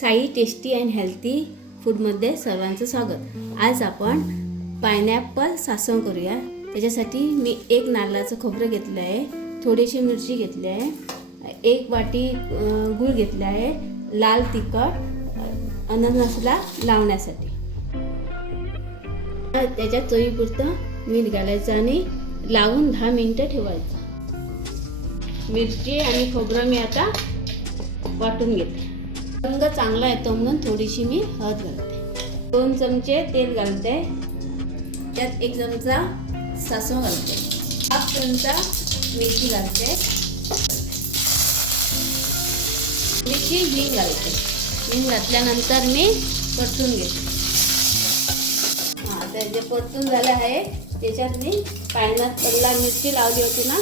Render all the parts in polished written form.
Sai tasty and healthy फूडमध्ये सर्वांचं स्वागत। आज आपण पायनॅपल सासव करूया। त्याच्यासाठी मी एक नारळाचं खोबरं घेतलं आहे, थोडीशी मिरची घेतली आहे, एक वाटी गूळ घेतला आहे, लाल तिखट, अननसला लावण्यासाठी। त्याच्यात चवीपुरतं मीठ घालायचं आणि लावून 10 मिनिटं ठेवायचं। मिरची आणि खोबरं मी आता वाटून घेते। रंग चांगला येतो म्हणून थोडीशी मी हळद घालते। 2 चमचे तेल घालते, त्यात 1 चमचा सासव घालते, 1 चमचा मेथी घालते, थोडीशी हिंग घालते। हिंग घातल्यानंतर मी परतून घेते। आता जे परतून झालं आहे त्याच्यात मी पायनॅपलला मिरची लावली होती ना,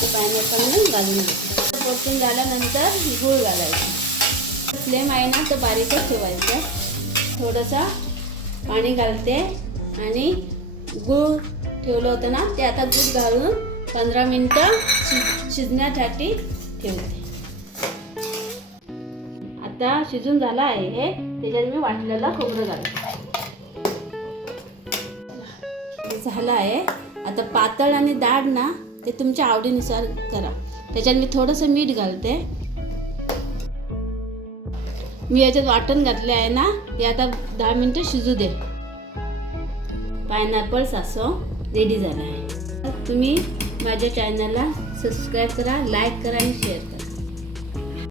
ते पायनॅपल घालून घेते। परतून झाल्यानंतर गूळ घालायचं। फ्लेम आहे ना तो बारीकच ठेवायचा। थोडंसं पाणी घालते आणि गूळ ठेवलं होतं ना ते आता गूळ घालून 15 मिनिटं शिजण्यासाठी ठेवते। आता शिजून झाला आहे हे, त्याच्यात मी वाटलेलं खोबरं घालते। झालं आहे। आता पातळ आणि दाढ ना ते तुमच्या आवडीनुसार करा। त्याच्यात मी थोडंसं मीठ घालते। मी याच्यात वाटण घातले आहे ना, ते आता 10 मिनिटं शिजू दे। पायनॅपल सासव रेडी झाला आहे। तुम्ही माझ्या चॅनलला सबस्क्राईब करा, लाईक करा आणि शेअर करा।